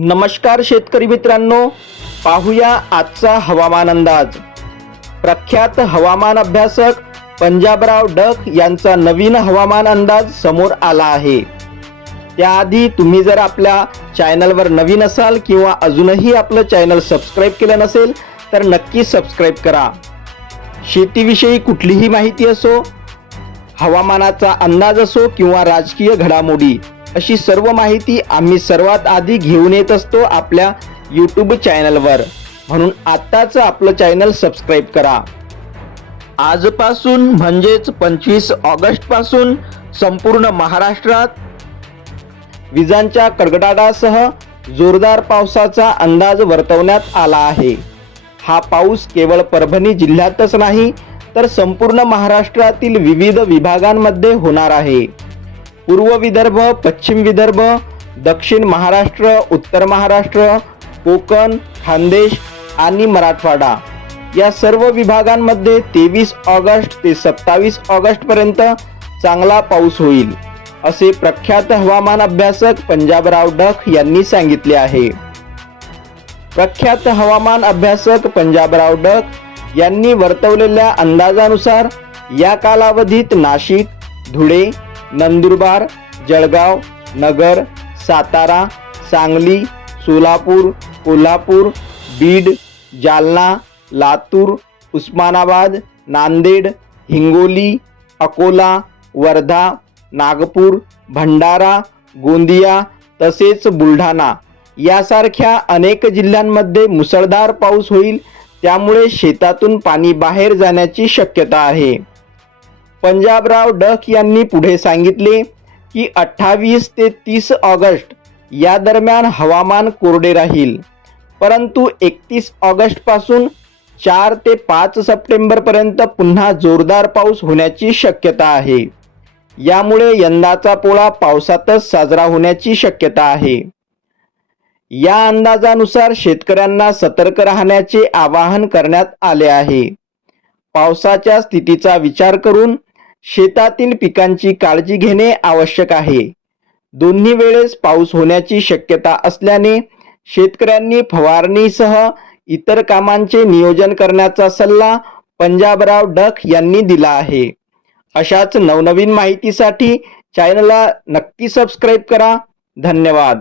नमस्कार शेतकरी मित्रांनो पाहूया आजचा हवामान अंदाज. प्रख्यात हवामान अभ्यासक पंजाबराव डक यांचा नवीन हवामान अंदाज समोर आला आहे. त्याआधी तुम्ही जर आपल्या चॅनलवर नवीन असाल किंवा अजूनही आपलं चॅनल सबस्क्राईब केलं नसेल तर नक्की सबस्क्राईब करा. शेतीविषयी कुठलीही माहिती असो हवामानाचा अंदाज असो किंवा राजकीय घडामोडी अशी सर्व माहिती आम्ही सर्वात आधी घेऊन येत असतो आपल्या यूट्यूब चॅनलवर म्हणून आत्ताच आपलं चॅनल सबस्क्राईब करा. आजपासून म्हणजेच पंचवीस ऑगस्टपासून संपूर्ण महाराष्ट्रात विजांच्या कडकडाटासह जोरदार पावसाचा अंदाज वर्तवण्यात आला आहे. हा पाऊस केवळ परभणी जिल्ह्यातच नाही तर संपूर्ण महाराष्ट्रातील विविध विभागांमध्ये होणार आहे. पूर्व विदर्भ पश्चिम विदर्भ दक्षिण महाराष्ट्र उत्तर महाराष्ट्र कोकण खानदेश आणि मराठवाडा. या सर्व विभागांमध्ये तेवीस ऑगस्ट ते सत्तावीस ऑगस्टपर्यंत चांगला पाऊस होईल असे प्रख्यात हवामान अभ्यासक पंजाबराव डख यांनी सांगितले आहे. प्रख्यात हवामान अभ्यासक पंजाबराव डख यांनी वर्तवलेल्या अंदाजानुसार या कालावधीत नाशिक धुळे नंदुरबार जळगाव नगर सातारा सांगली सोलापूर कोल्हापूर बीड जालना लातूर उस्मानाबाद नांदेड हिंगोली अकोला वर्धा नागपूर भंडारा गोंदिया तसेच बुलढाणा. यासारख्या अनेक जिल्ह्यांमध्ये मुसळधार पाऊस होईल त्यामुळे शेतातून पाणी बाहेर जाण्याची शक्यता आहे. पंजाबराव डक यांनी पुढे सांगितले की अठ्ठावीस ते तीस ऑगस्ट या दरम्यान हवामान कोरडे राहील. परंतु एकतीस ऑगस्टपासून चार ते पाच सप्टेंबर पर्यंत पुन्हा जोरदार पाऊस होण्याची शक्यता आहे. यामुळे यंदाचा पोळा पावसातच साजरा होण्याची शक्यता आहे. या अंदाजानुसार शेतकऱ्यांना सतर्क राहण्याचे आवाहन करण्यात आले आहे. पावसाच्या स्थितीचा विचार करून शेतातील पिकांची काळजी घेणे आवश्यक आहे. दोन्ही वेळेस पाऊस होण्याची शक्यता असल्याने शेतकऱ्यांनी फवारणीसह इतर कामांचे नियोजन करण्याचा सल्ला पंजाबराव डक यांनी दिला आहे. अशाच नवनवीन माहितीसाठी चॅनलला नक्की सबस्क्राईब करा. धन्यवाद.